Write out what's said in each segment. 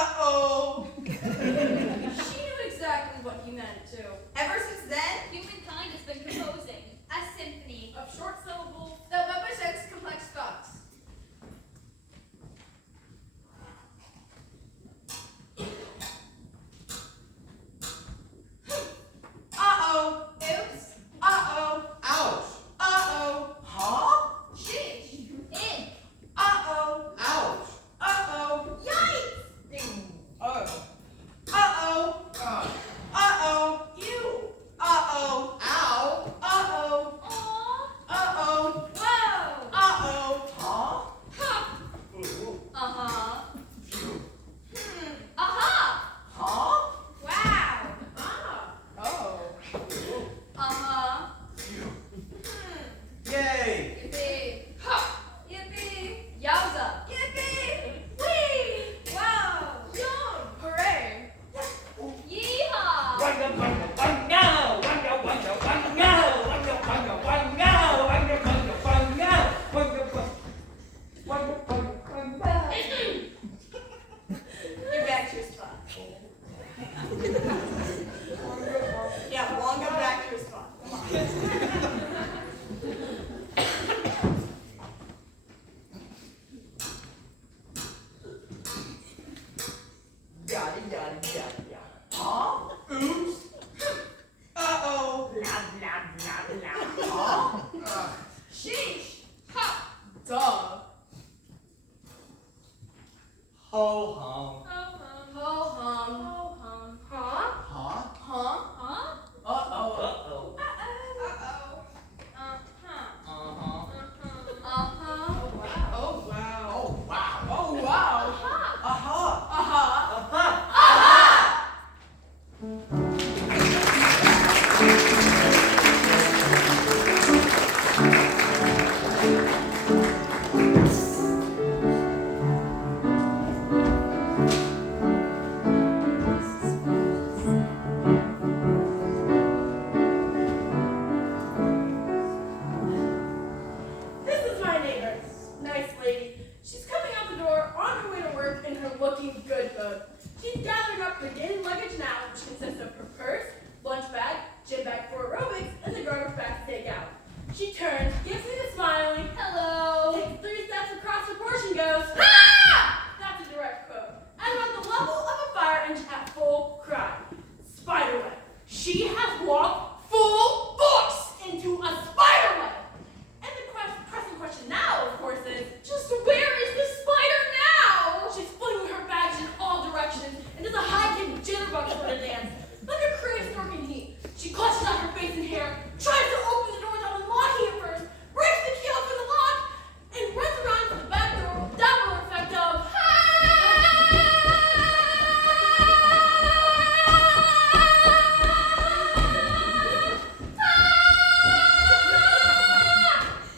Uh-oh. She knew exactly what he meant, too. Ever since then, Humankind has been composing a symphony Of short syllables, that represents complex thoughts. Uh-oh. oops, Uh-oh. Ouch! Uh-oh. Huh? sheesh, in Uh-oh. Ouch! Uh-oh. yikes, Uh-oh. Uh-oh. Uh-oh. ew, Uh-oh. Ow! Uh-oh. aw, Uh-oh. whoa, Uh-oh. Huh? ha, Ooh. uh-huh, Phew. aha, Huh? wow, Ah. Oh. Ooh. uh-huh, Phew. yippee, Yay! ha, yippee, yowza, yippee, whee, wow, yum, hooray, yeehaw, Wanga wanga wanga, wanga wanga wanga, wanga wanga wanga, wanga wanga wanga, wanga wanga wanga. You're back to your spot. Yeah, Wonga back to your spot. Come on. Yada yada yada yada. Huh? Oops! Uh-oh. Blah blah blah blah. Huh? sheesh, ha, duh, Ho hum. ho hum, huh, Huh? huh, huh? Uh-oh. Uh-oh. uh-oh, uh-huh, Uh-huh. uh-huh, Oh, wow. Oh, wow. Oh, wow. uh-huh, Uh-huh. Uh-huh. Uh-huh. This is my neighbor. Nice lady. She's coming out the door on her way to work in her looking good mode. She's gathering up her daily luggage now, which consists of her purse, lunch bag, gym bag for aerobics, and the garbage bag to take out. She turns, gives me the smiling, hello, takes 3 steps across the porch and goes, ha! That's a direct quote. I'm at the level of a fire engine at full cry. Spiderweb. She has walked full force into a spiderweb. And the pressing question now, of course, is just where is the spider now? She's flinging her bags in all directions and does a high kick jitterbug sort of dance. Like a crazy snorking heat. She clutches at her face and hair, tries to open the door without unlocking it first, breaks the key open the lock, and runs around to the back door with double effect of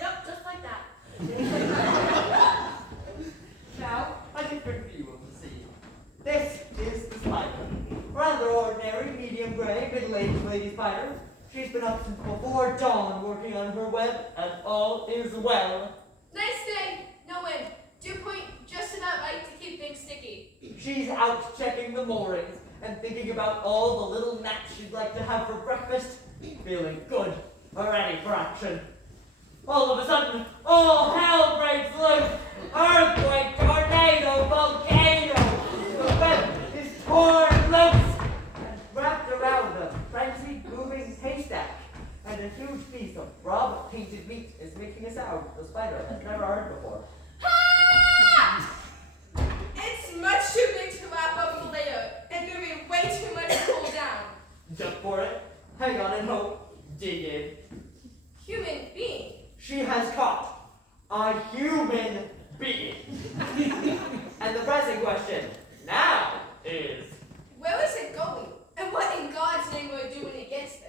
Yep, just like that. Now, a different view of the scene. This is the spider. Rather ordinary, medium gray, middle-aged lady spider. She's been up since before dawn working on her web, and all is well. Nice day. No wind. Dew point just enough light to keep things sticky. She's out checking the moorings and thinking about all the little gnats she'd like to have for breakfast. Feeling good, ready for action. All of a sudden, all hell breaks loose. Earthquake, tornado, volcano. The web is torn loose and wrapped around a frenzied, moving haystack. And a huge piece of raw painted meat is making a sound the spider has never heard before. It's much too big to wrap up in layer and moving way too much to pull down. Jump for it, hang on and hope, dig in. Human being. She has caught a human being. And the pressing question now is, Where is it going? And what in God's name will it do when it gets there?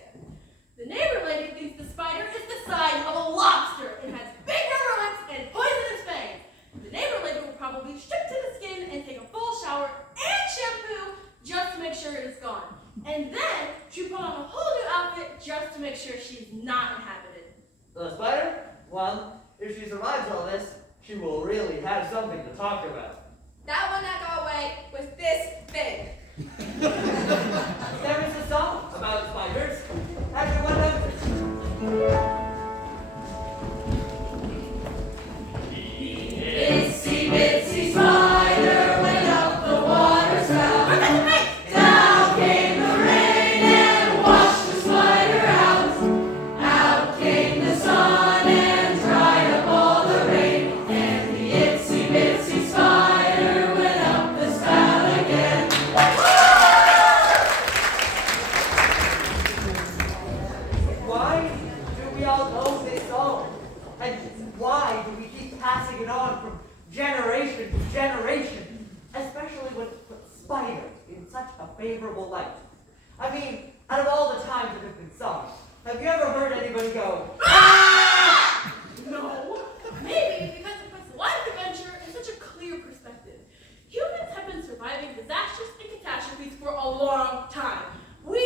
The neighbor lady thinks the spider is the size of a lobster and has big rubber lips and poisonous fangs. The neighbor lady will probably strip to the skin and take a full shower and shampoo just to make sure it is gone. And then she put on a whole new outfit just to make sure she's not inhabited. the spider? Well, if she survives all this, she will really have something to talk about. That one that got away was this big. There is a song about spiders. Everyone knows it. Itsy bitsy spider went up the water spout. Down came the rain and washed the spider out. Out came the sun and dried up all the rain. And the itsy bitsy spider went up the spout again. Why do we all know this song? And why do we keep passing it on from generation to generation? Especially when it puts spiders in such a favorable light. I mean, out of all the times that have been sung, have you ever heard anybody go, "Ah!" No. Maybe because it puts life adventure in such a clear perspective. Humans have been surviving disasters and catastrophes for a long time. We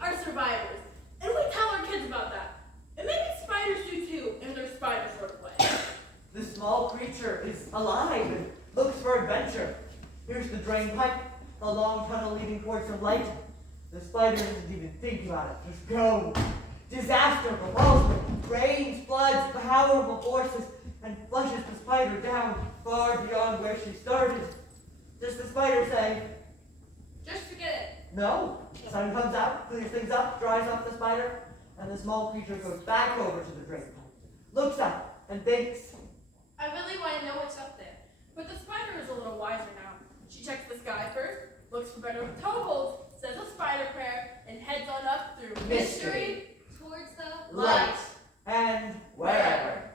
are survivors, and we tell our kids about that. And maybe spiders do too, in their spider sort of way. The small creature is alive and looks for adventure. Here's the drain pipe, the long tunnel leading towards some light. The spider doesn't even think about it. Just go. Disaster befalls it. Rains, floods, powerful forces, and flushes the spider down far beyond where she started. Does the spider say, Just forget it. no? Sun comes out, clears things up, dries off the spider, and the small creature goes back over to the drain pipe, looks up, and thinks, I really want to know what's up there. But the spider is a little wiser now. She checks the sky first, looks for better toeholds, says a spider prayer, and heads on up through mystery Towards the light, and wherever.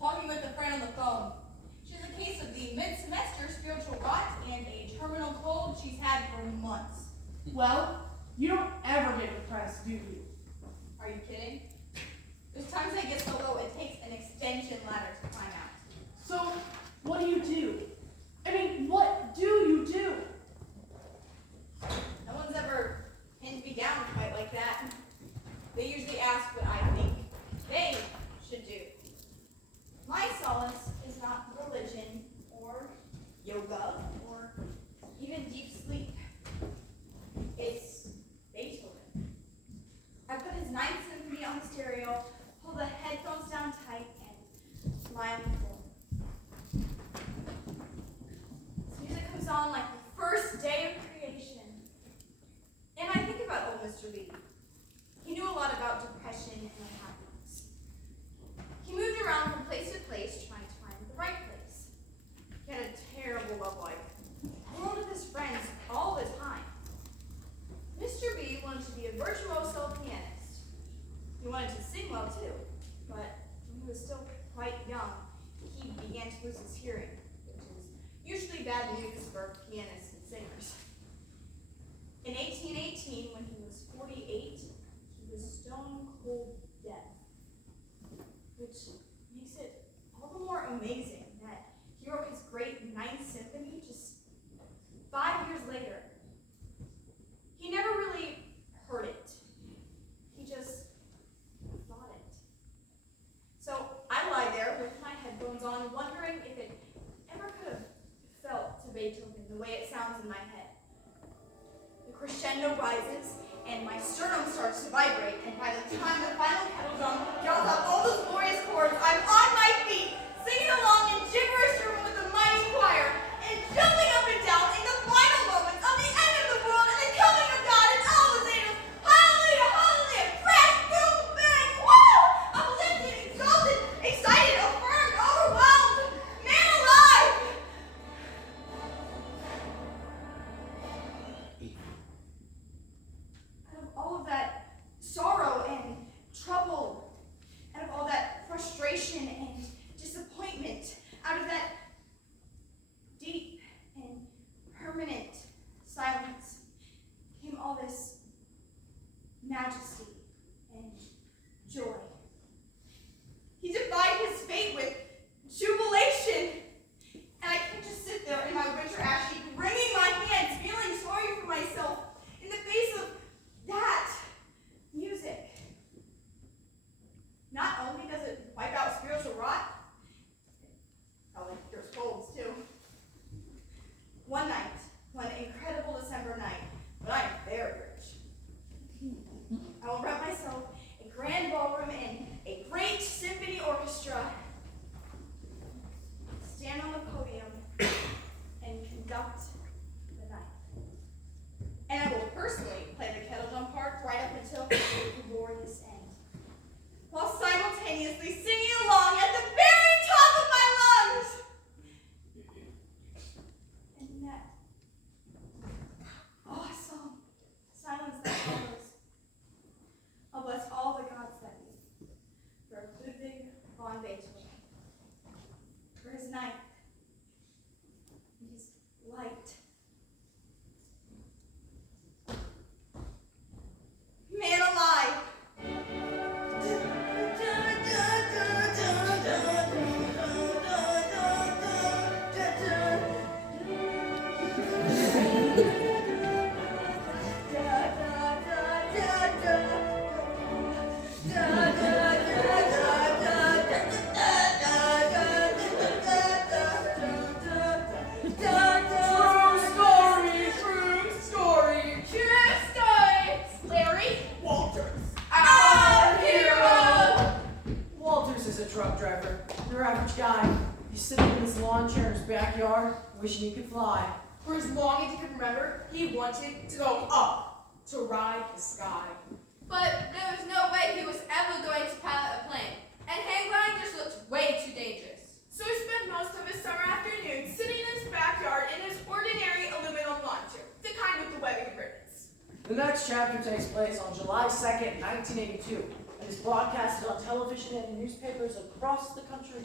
Talking with a friend on the phone. She has a case of the mid-semester spiritual rot and a terminal cold she's had for months. Well, you don't ever get depressed, do you? Are you kidding? There's times I get so low it takes an extension ladder to climb out. So, what do you do? I mean, what do you do? No one's ever pinned me down quite like that. They usually ask what I think they should do. My solace is not religion or yoga or even deep sleep. It's Beethoven. I put his Ninth Symphony on the stereo, pull the headphones down tight, and lie on the floor. This music comes on like the first day of creation. And I think about old Mr. B. He knew a lot about depression and unhappiness. He moved around from place to place trying to find the right place. He had a terrible love life, alone with his friends all the time. Mr. B wanted to be a virtuoso pianist. He wanted to sing well too, but when he was still quite young, he began to lose his hearing, which is usually bad news for pianists and singers. In 1818, when he was 48, he was stone cold dead, which makes it all the more amazing that he wrote his great Ninth Symphony just 5 years later. He never really heard it. He just thought it. So I lie there with my headphones on, wondering if it ever could have felt to Beethoven the way it sounds in my head. The crescendo rises, and my sternum starts to vibrate, and by the time the final kettle drum yells out all those glorious chords, I'm on my feet, singing along in gibberish German with the mighty choir, and jumping up and down in the final moments of the end of the world and the coming of God and all his angels. Hallelujah, hallelujah, crash, boom, bang, woo! Uplifted, exalted, excited, affirmed, overwhelmed, man alive! Out of all of that sorrow and trouble, out of all that frustration backyard, wishing he could fly. For as long as he could remember, he wanted to go up, to ride the sky. But there was no way he was ever going to pilot a plane, and hang gliding just looked way too dangerous. So he spent most of his summer afternoon sitting in his backyard in his ordinary aluminum launcher, the kind with the webbing and ribbons. The next chapter takes place on July 2nd, 1982, and is broadcasted on television and newspapers across the country.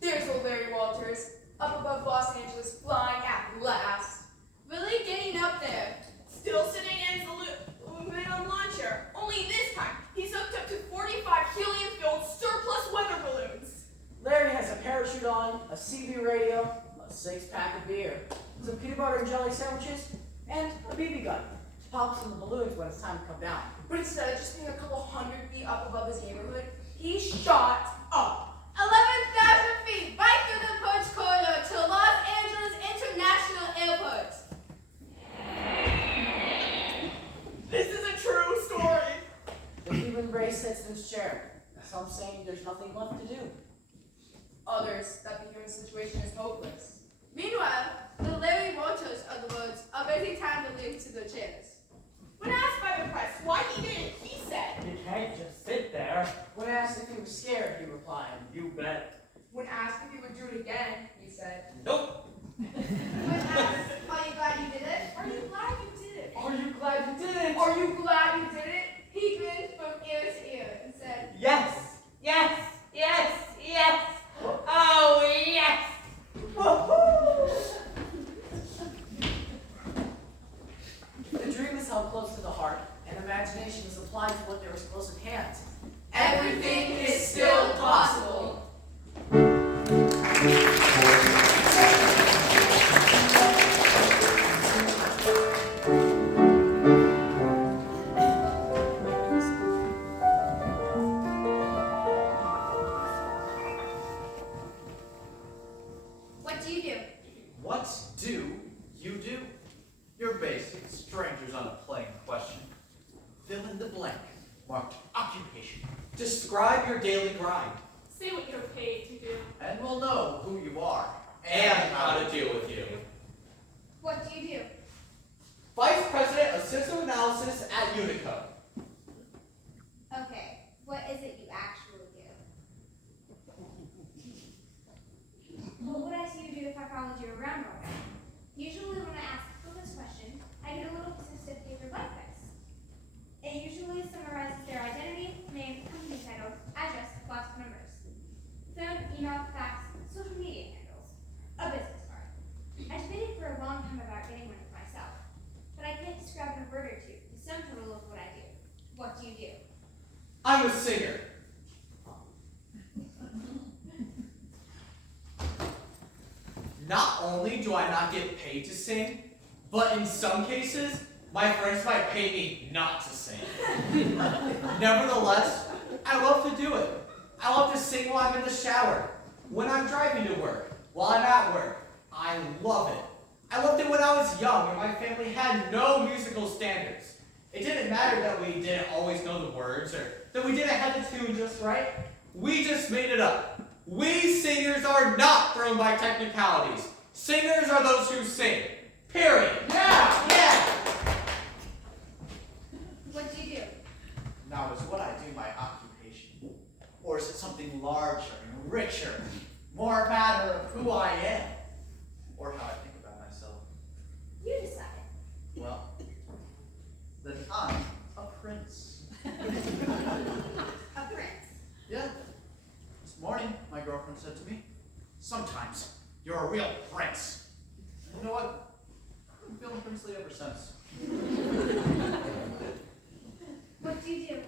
There's old Larry Walters, up above Los Angeles, flying at last. Really getting up there. Still sitting in his aluminum launcher, only this time he's hooked up to 45 helium-filled surplus weather balloons. Larry has a parachute on, a CB radio, a 6-pack of beer, some peanut butter and jelly sandwiches, and a BB gun to pop some of the balloons when it's time to come down. But instead of just being a couple hundred feet up above his neighborhood, he shot up. 11,000 feet, right through the approach corridor to Los Angeles International Airport. This is a true story. The human race sits in his chair, some saying there's nothing left to do. Others that the human situation is hopeless. Meanwhile, the Larry Walters of the words are raising time to leave to their chairs. When asked by the press why he did it, he said, You can't just sit there. When asked if he was scared, he replied, You bet. when asked if he would do it again, he said, Nope. When asked, are you glad you did it? Are you glad you did it? Are you glad you did it? "Are you glad you did it?" He grinned from ear to ear and said, Yes. Yes. Yes. Yes. Oh, yes. Woohoo! the dream is held close to the heart, and imagination is applied to what there is close at hand. Everything is still possible. what do you do? What do you do? Your basic strangers on a plain question. Fill in the blank. Marked occupation. Describe your daily grind. Say what you're paid to do. And we'll know who you are. And how to deal with you. What do you do? Vice President of System Analysis at Unico. Okay, what is it you actually do? What would I see you do if I followed you around all day? Usually when I ask people this question, I get a little piece of paper like this. It usually summarizes their identity, name, company title, address, lots of numbers. Phone, email, fax, social media handles, a business card. I debated for a long time about getting one for myself, but I can't describe in a word or two the sum total of what I do. What do you do? I'm a singer. Not only do I not get paid to sing, but in some cases, my friends might pay me not to sing. Nevertheless, I love to do it. I love to sing while I'm in the shower, when I'm driving to work, while I'm at work. I love it. I loved it when I was young and my family had no musical standards. It didn't matter that we didn't always know the words or that we didn't have the tune just right. We just made it up. We singers are not thrown by technicalities. Singers are those who sing. Period. Yeah. What do you do? Now, is what I do my occupation? Or is it something larger and richer? More a matter of who I am? Or how I think about myself? You decide. Well, then I'm a prince. A prince. Yeah. This morning, my girlfriend said to me, sometimes you're a real prince. And you know what? I've been feeling princely ever since. What do you do?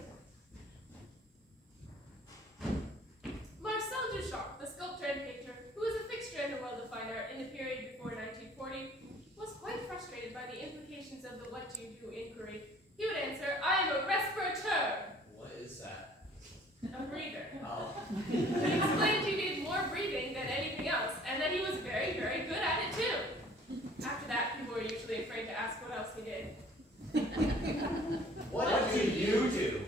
Marcel Duchamp, the sculptor and painter, who was a fixture in the world of fine art in the period before 1940, was quite frustrated by the implications of the what do you do inquiry. He would answer, I am a restaurateur, What is that? a breather. Oh. He explained he did more breathing than anything else, and that he was very, very good at it too. After that, people were usually afraid to ask what else he did. What do you do?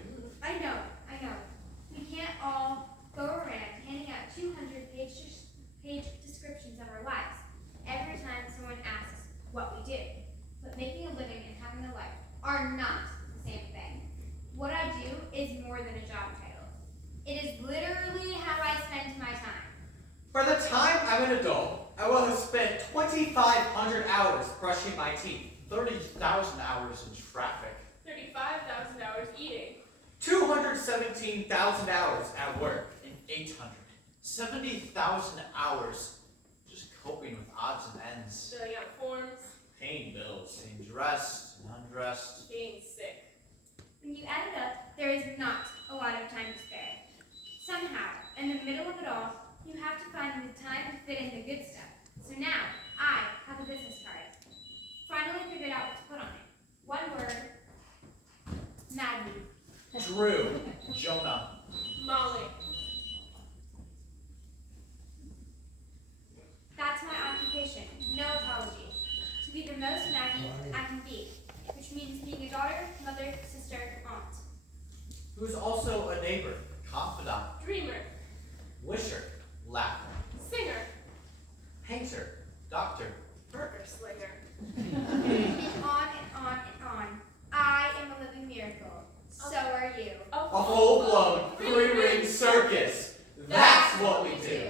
will have spent 2,500 hours brushing my teeth. 30,000 hours in traffic. 35,000 hours eating. 217,000 hours at work. And 870,000 hours just coping with odds and ends. Filling out forms. Paying bills. Getting dressed and undressed. Being sick. When you add it up, there is not a lot of time to spare. Somehow, in the middle of it all, you have to find the time to fit in the good stuff. So now, I have a business card. Finally figured out what to put on it. One word. Maggie. Drew. Jonah. Molly. That's my occupation. No apology. To be the most Maggie I can be, which means being a daughter, mother, sister, aunt. Who's also a neighbor, Confidant. Dreamer. wisher, Laugher. Singer. painter, Doctor. Burger slinger. And on and on and on. I am a living miracle. So are you. a full-blown three-ring circus. That's what we do.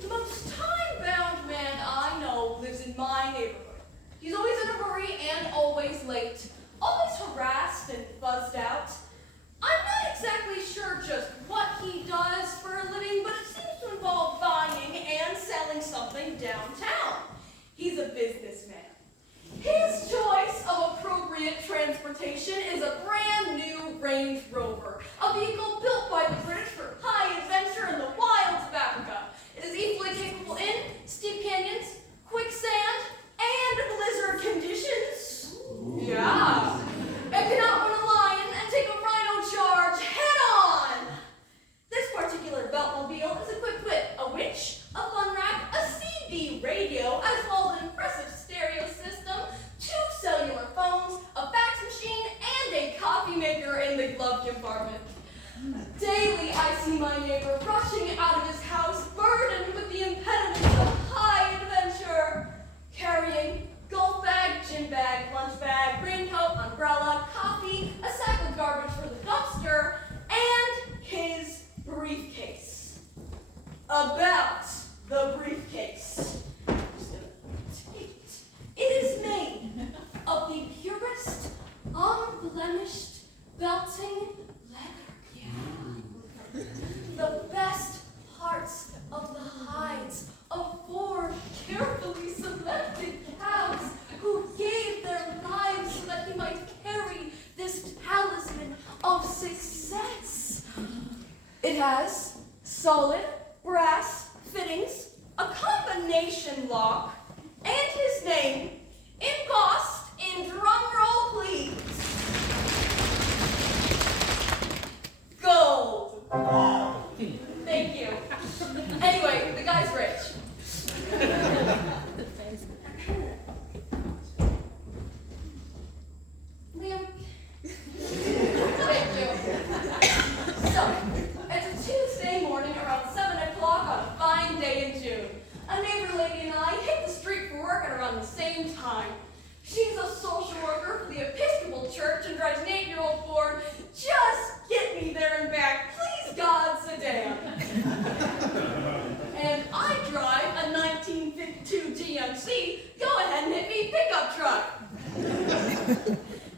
The most time-bound man I know lives in my neighborhood. He's always in a hurry and always late. Always harassed and buzzed out. I'm not exactly sure just what he does for a living, but it seems to involve buying and selling something downtown. He's a businessman. His choice of appropriate transportation is a brand new Range Rover, a vehicle built by the British for high adventure in the wilds of Africa. It is equally capable in steep canyons, quicksand, and blizzard conditions. Yeah. It can outrun a lion and take a rhino charge head-on. This particular Beltmobile is equipped with a winch, a fun rack, a CB radio, as well as an impressive stereo system, 2 cellular phones, a fax machine, and a coffee maker in the glove compartment. Daily, I see my neighbor rushing out of his house, burdened with the impediments of high adventure, carrying golf bag, gym bag, lunch bag, raincoat, umbrella, coffee, a sack of garbage for the dumpster, and his briefcase. About the briefcase. It is made of the purest, unblemished, belting leather. The best parts of the hides of 4 carefully selected cows who gave their lives so that he might carry this talisman of success. It has solid brass fittings, a combination lock, and his name embossed in drumroll please. Gold. Thank you. Anyway, the guy's rich. Liam. Thank you. So, it's a Tuesday morning around 7 o'clock on a fine day in June. A neighbor lady and I hit the street for work at around the same time. She's a social worker for the Episcopal Church and drives an 8-year-old Ford. Just get me there and back, please God, sedan. And I drive a 1952 GMC. Go ahead and hit me pickup truck.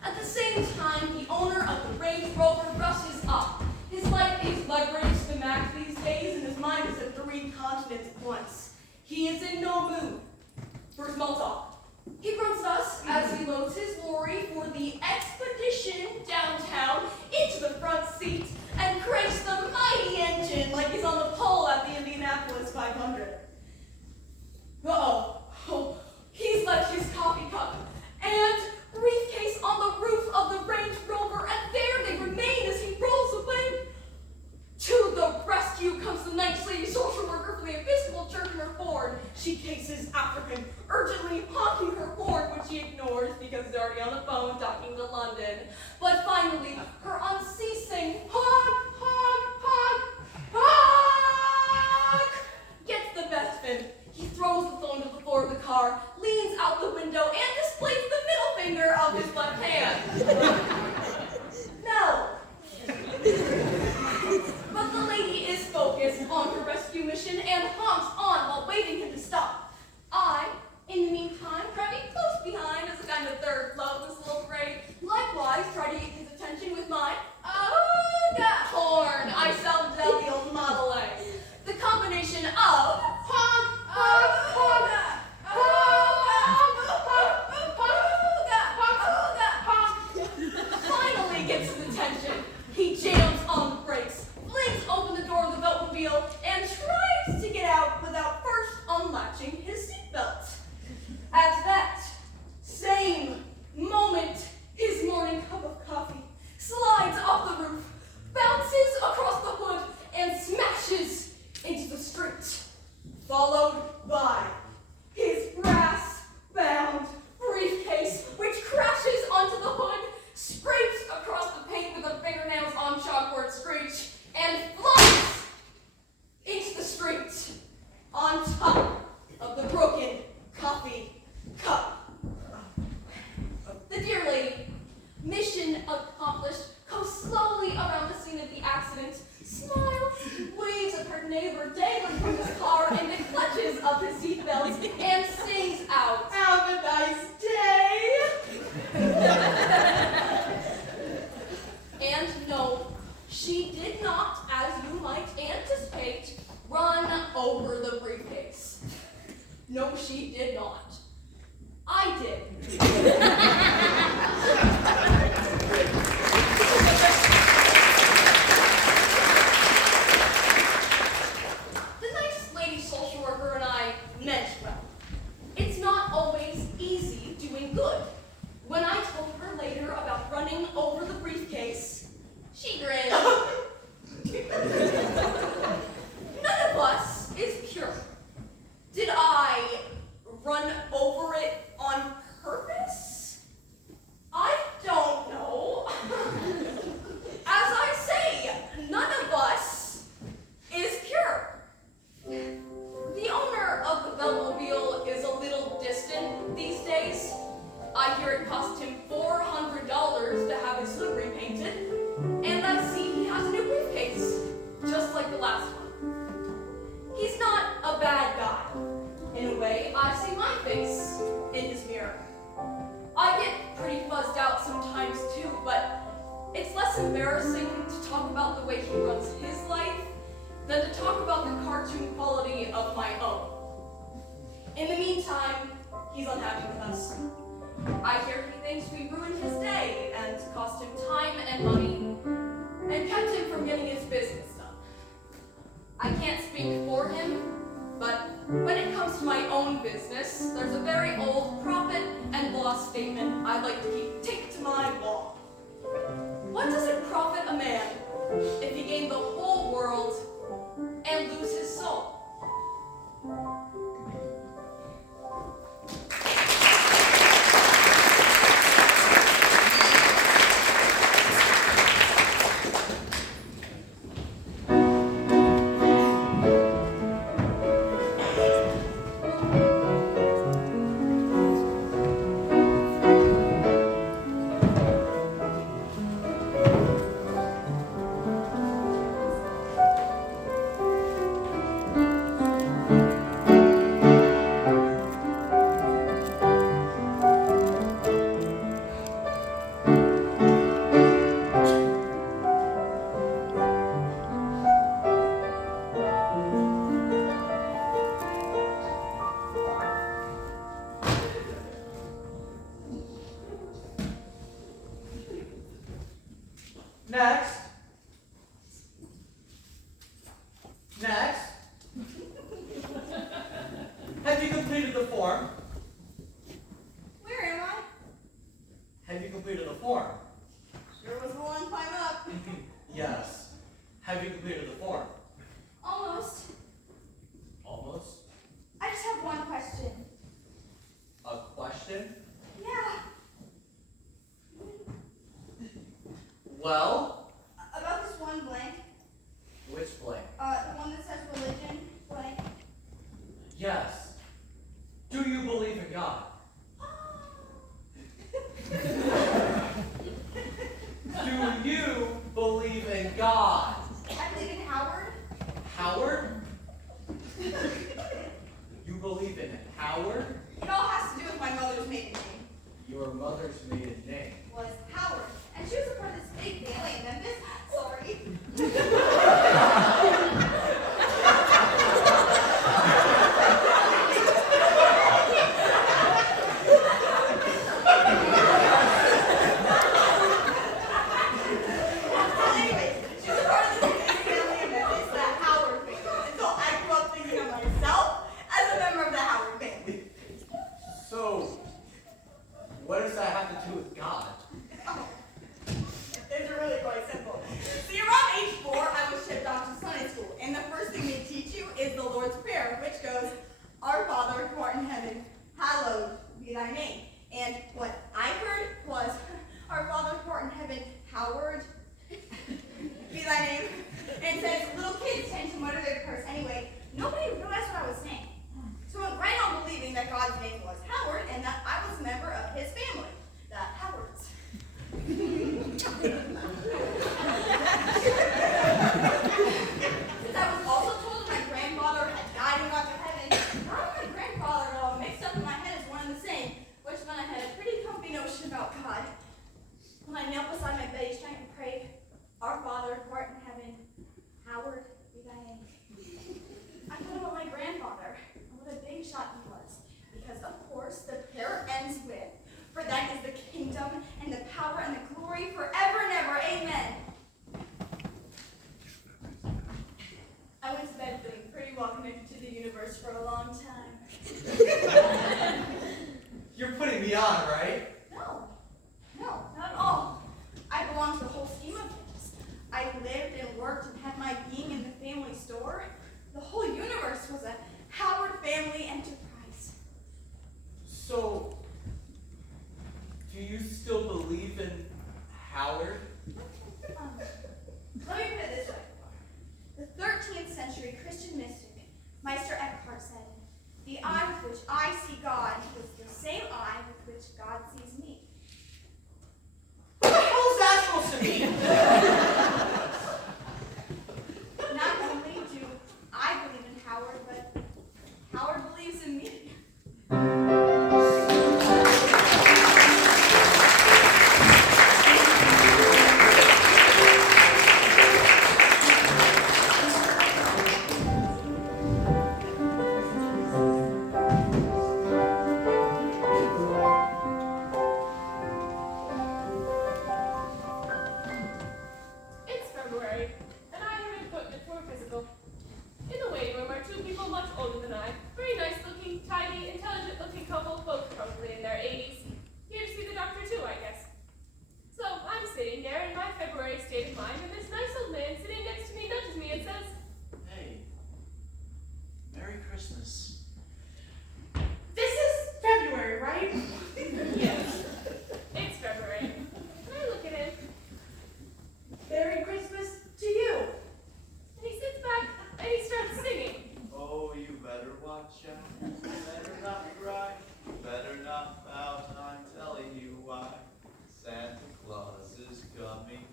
At the same time, the owner of the Range Rover rushes up. His life is leveraged to max these days, and his mind is at 3 continents at once. He is in no mood for small talk. He grunts at us as he loads his lorry for the expedition downtown into the front seat and cranks the mighty engine like he's on the pole at the Indianapolis 500. Uh-oh. Oh, he's left his coffee cup and briefcase on the roof of the Range Rover, and there they remain as he rolls away. To the rescue comes the nice lady social worker from the Episcopal Church in her Ford. She chases after him, urgently honking her horn, which he ignores because he's already on the phone talking to London. But finally, her unceasing honk, honk, honk, honk gets the best of him. He throws the phone to the floor of the car, leans out the window, and displays the middle finger of his left hand. No. But the lady is focused on her rescue mission and honks on while waving him to stop. I, in the meantime, try to be close behind as a kind of third float in this little parade. Likewise, try to get his attention with my horn. I sell Delio Model A. The combination of honk, honk, honk, finally gets his attention. He jams on the brakes, flings open the door of the Beltmobile, and tries to get out without first unlatching his seatbelt. At that same moment, his morning cup of coffee slides off the roof, bounces across the hood, and smashes into the street, followed by his brass-bound briefcase, which crashes onto the hood, scrapes across the paint with her fingernails on chalkboard screech, and flies into the street on top of the broken coffee cup. The dear lady, mission accomplished, goes slowly around the scene of the accident, smiles, waves at her neighbor dangling from his car in the clutches of his seatbelt, and sings out, "Have a nice day!" And no, she did not, as you might anticipate, run over the briefcase. No, she did not. I did. The nice lady social worker and I meant well. It's not always easy doing good. When I told her later about running over the briefcase, she grinned. None of us is pure. Did I run over it on purpose? I don't know. As I say, none of us is pure. The owner of the Beltmobile is a little distant these days. I hear it cost him $400 to have his hood repainted, and I see he has a new briefcase, just like the last one. He's not a bad guy. In a way, I see my face in his mirror. I get pretty fuzzed out sometimes too, but it's less embarrassing to talk about the way he runs his life than to talk about the cartoon quality of my own. In the meantime, he's unhappy with us. I hear he thinks we ruined his day and cost him time and money and kept him from getting his business done. I can't speak for him, but when it comes to my own business, there's a very old profit and loss statement I'd like to keep taped to my wall. What does it profit a man if he gained the whole world and lose his soul? form? Where am I? Have you completed the form? Sure was a long climb up. Yes. Have you completed the form? Almost. Almost. I just have one question. A question? Yeah. Well, About this one blank. which blank? The one that says religion blank. Yes. Do you believe in God? Do you believe in God? I believe in Howard. Howard? You believe in Howard? It all has to do with my mother's maiden name. Your mother's maiden name. Was Howard. And she was a part of this big family in Memphis. Sorry. Anyways, she was a part of this big family in Memphis, the Howard family. And so I grew up thinking of myself as a member of the Howard family. So, what does that have to do with God? Oh, it's really quite simple. See, around age 4, I was shipped off to Sunday school, and the first thing they teach you is the Lord's Prayer, which goes, "Our Father who art in heaven, hallowed be thy name." And what I heard was, "Our Father who art in heaven, Howard be thy name." And since little kids tend to mutter their prayers anyway, nobody realized what I was saying. So I went right on believing that God's name was Howard and that I was a member of his family, the Howards. Since I was also told my grandfather had died and gone to heaven, I and my grandfather got all mixed up in my head as one and the same, which meant I had a pretty comfy notion about God. When I knelt beside my bed each night and prayed, "Our Father who art in heaven, hallowed be thy name." I thought about my grandfather and what a big shot he was, because of course the prayer ends with, "For thine is the kingdom and the power and the glory forever and ever. Amen." I went to bed feeling pretty well connected to the universe for a long time. You're putting me on, right? No, not at all. I belong to the whole scheme of things. I lived and worked and had my being in the family store. The whole universe was a Howard family enterprise. So, do you still believe in Howard? Let me put it this way. The 13th century Christian mystic, Meister Eckhart, said, "The eye with which I see God is the same eye with which God sees me." What the hell is that supposed to mean? Not only do I believe in Howard, but Howard believes in me. It's February, and I have an appointment for a physical. In the waiting room are two people much older than I. Very nice looking, tidy, intelligent looking couple, both probably in their 80s. Here to see the doctor too, I guess. So I'm sitting there in my February state of mind, and this nice old man sitting next to me nudges me and says, Hey, Merry Christmas. "This is February, right?" "Yes, it's February." And I look at him. "Merry Christmas to you." And he sits back and he starts singing. Oh, you better watch out. Better not cry. Better not pout. I'm telling you why. Santa Claus is coming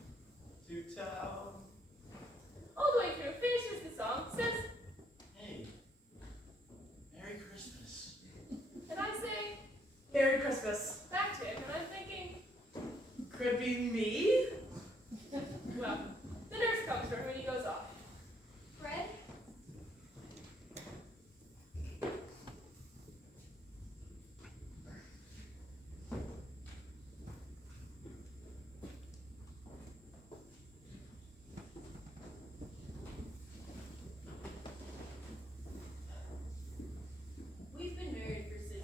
to town. All the way through, finishes the song, says, Hey, Merry Christmas. and I say Merry Christmas. back to him, and I'm thinking, Could be me? well, the nurse comes for him and he goes off. Fred? We've been married for 6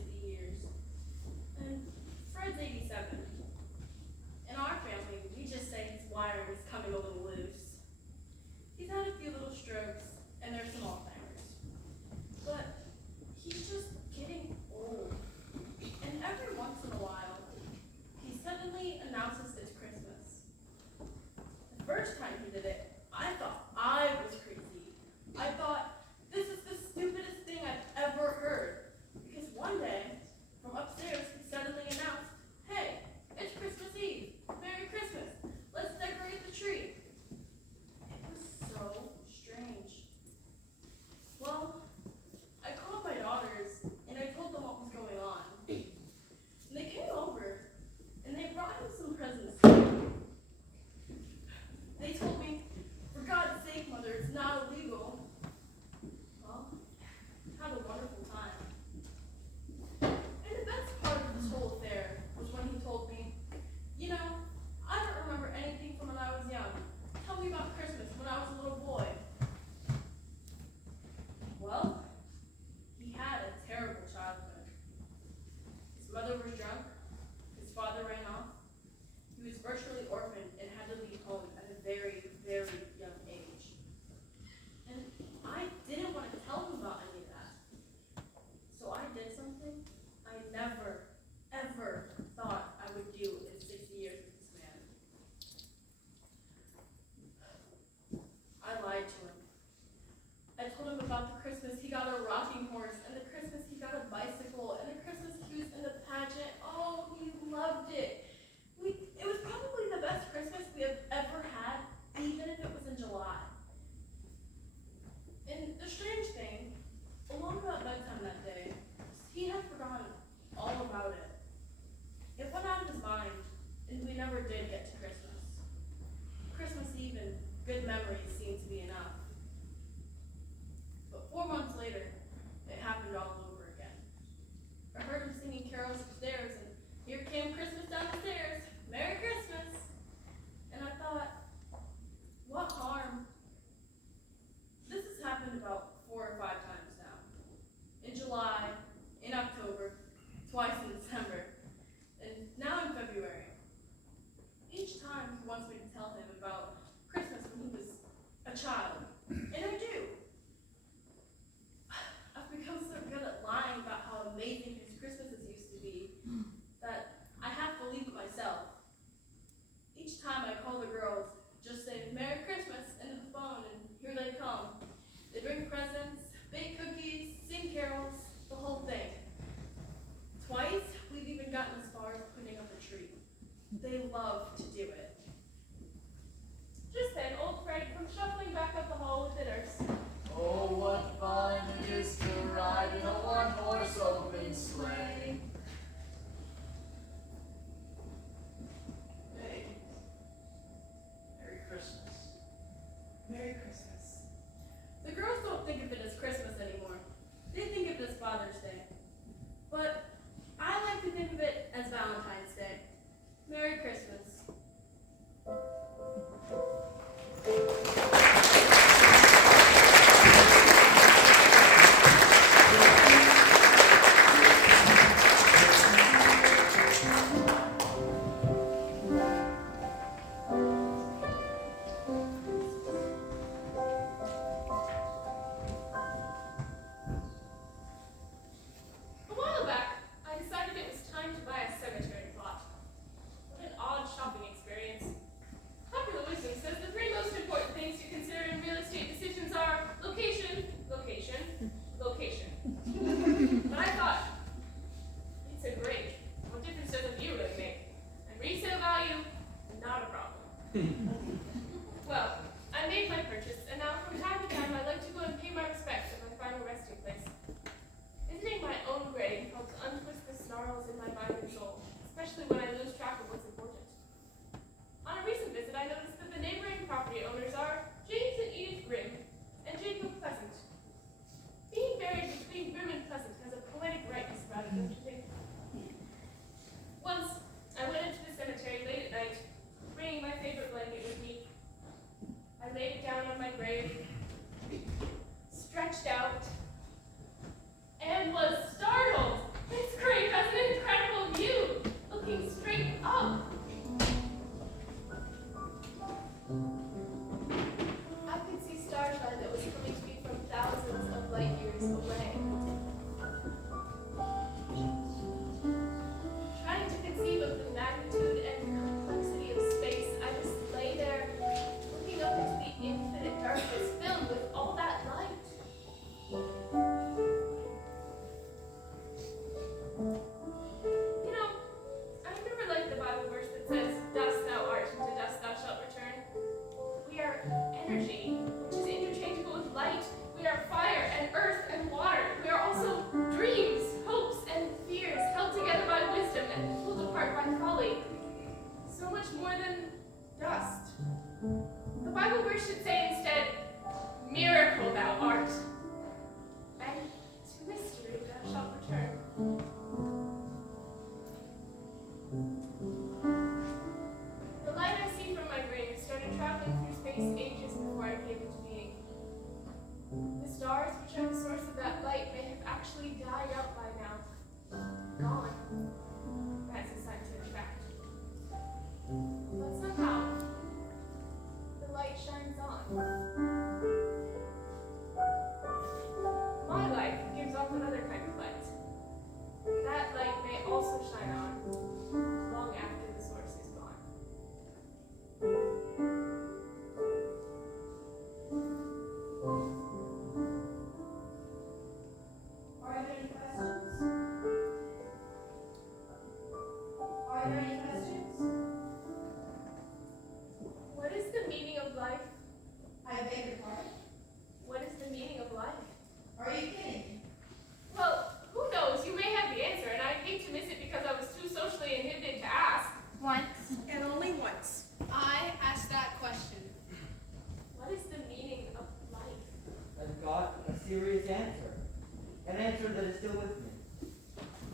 answer that is still with me.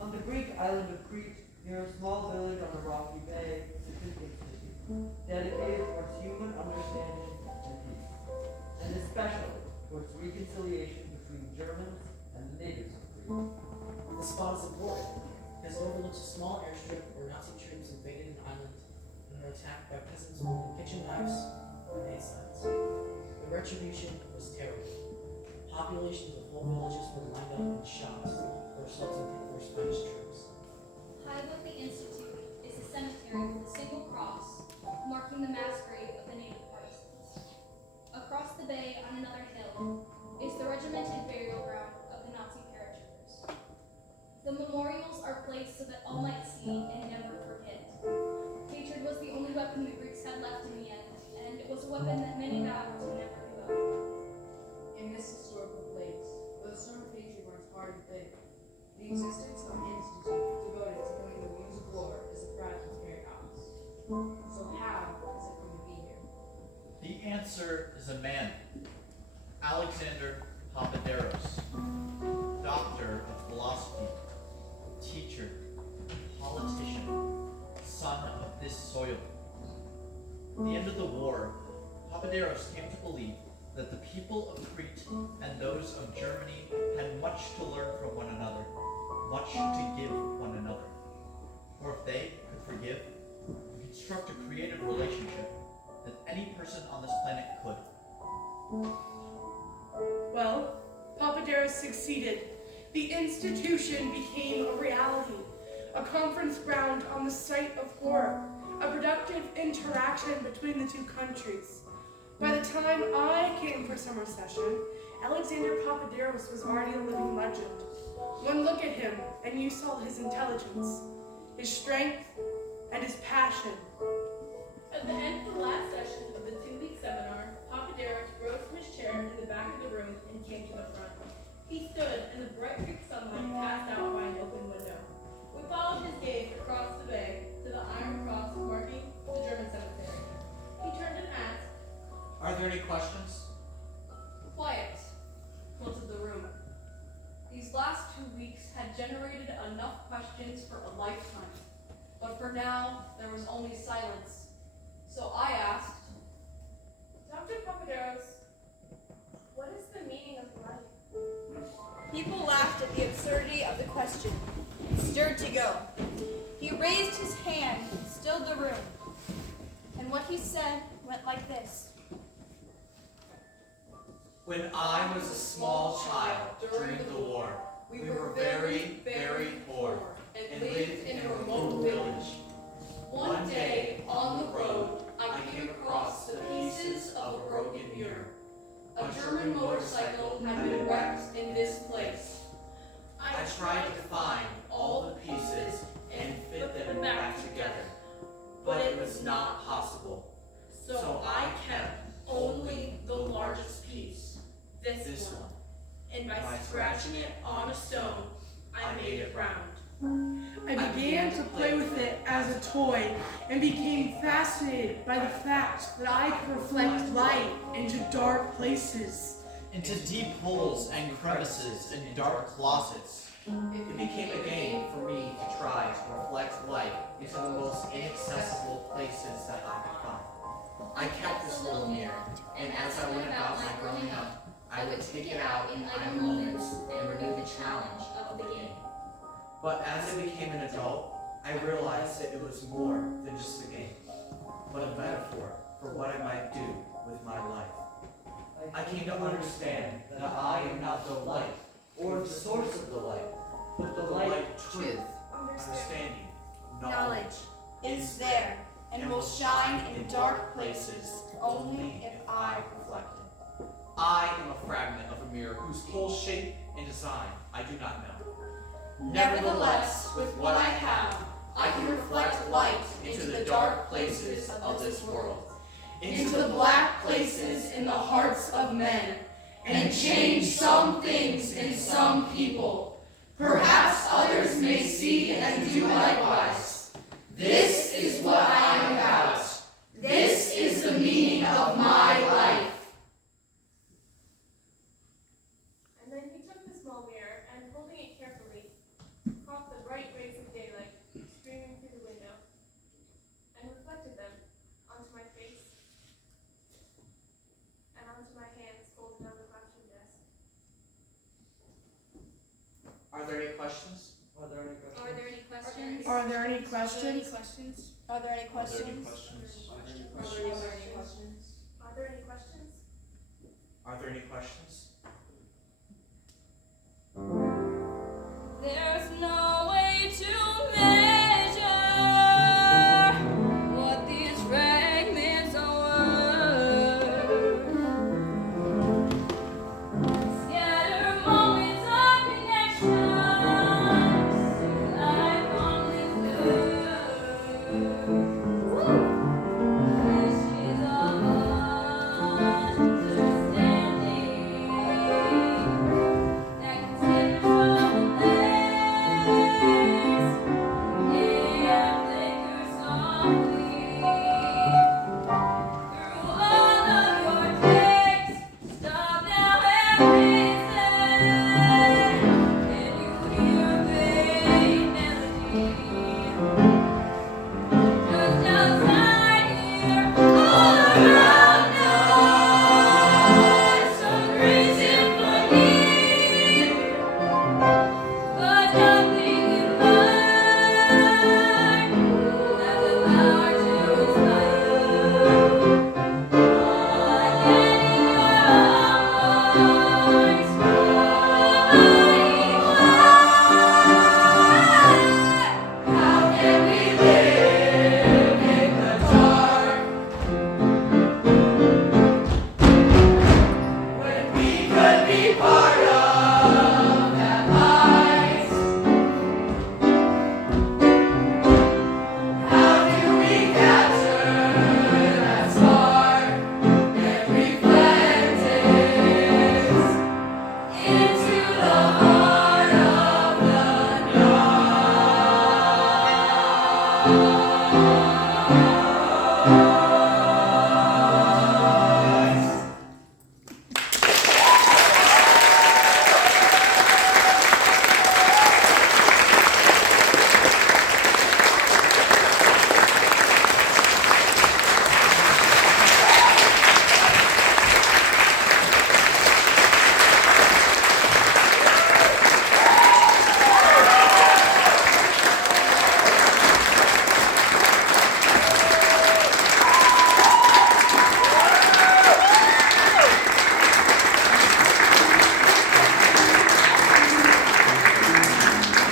On the Greek island of Crete, near a small village on a rocky bay, is an institute dedicated towards human understanding and peace, and especially towards reconciliation between Germans and the natives of Crete. This spot is important because it overlooks a small airstrip where Nazi troops invaded an island and were attacked by peasants holding kitchen knives and hay signs. The retribution was terrible. Populations of whole villages were lined up in shops where Sultan Hitler's Spanish troops. High above the Institute is a cemetery with a single cross marking the mass grave of the native partisans. Across the bay on another hill is the regimented burial ground of the Nazi paratroopers. The memorials are placed so that all might see and never forget. Hatred was the only weapon the Greeks had left in the end, and it was a weapon that many vowed to never give up. In this historical place, where the storm of hatred runs hard and thick, the existence of an institute devoted to killing the wounds of war is a fragile paradox. So how has it come to be here? The answer is a man, Alexander Papaderos, doctor of philosophy, teacher, politician, son of this soil. At the end of the war, Papaderos came to believe that the people of Crete and those of Germany had much to learn from one another, much to give one another. For if they could forgive and construct a creative relationship, that any person on this planet could. Well, Papaderos succeeded. The institution became a reality, a conference ground on the site of horror, a productive interaction between the two countries. By the time I came for summer session, Alexander Papaderos was already a living legend. One look at him and you saw his intelligence, his strength, and his passion. At the end of the last session of the 2-week seminar, Papaderos rose from his chair in the back of the room and came to the front. He stood in the bright Greek sunlight cast out by an open window. We followed his gaze across the bay to the iron cross marking the German cemetery. He turned and asked, Are there any questions? Quiet, filtered the room. These last 2 weeks had generated enough questions for a lifetime, but for now, there was only silence. So I asked, Dr. Papaderos, what is the meaning of life? People laughed at the absurdity of the question, stirred to go. He raised his hand, stilled the room, and what he said went like this. When I was a small child during the war, we were very, very poor and lived in a remote village. One day, on the road, I came across the pieces of a broken mirror. A German motorcycle had been wrecked in this place. I tried to find all the pieces and fit them back together, but it was not possible. So I kept only the largest piece, this one, and by scratching it on a stone, I made it round. I began to play with it as a toy and became fascinated by the fact that I could reflect light into dark places. Into deep holes and crevices and dark closets. It became a game for me to try to reflect light into the most inaccessible places that I could find. I kept this little mirror, and as I went about my growing up, I would take it out in idle moments and renew the challenge of the game. But as I became an adult, I realized that it was more than just a game, but a metaphor for what I might do with my life. I came to understand that I am not the light or the source of the light, but the light, truth, understanding, knowledge is there and will shine in dark places only if I reflect it. I am a fragment of a mirror whose whole shape and design I do not know. Nevertheless, with what I have, I can reflect light into the dark places of this world, into the black places in the hearts of men, and change some things in some people. Perhaps others may see and do likewise. This is what I am about. This is the meaning of my life. And then he took the small mirror and, holding questions? Are there any questions? Are there any Questions? questions? Are there any Are there any questions? questions? Are there any questions? Are there any questions? Are there any questions? There's no way to measure what these fragments are worth. Scattered moments of connection.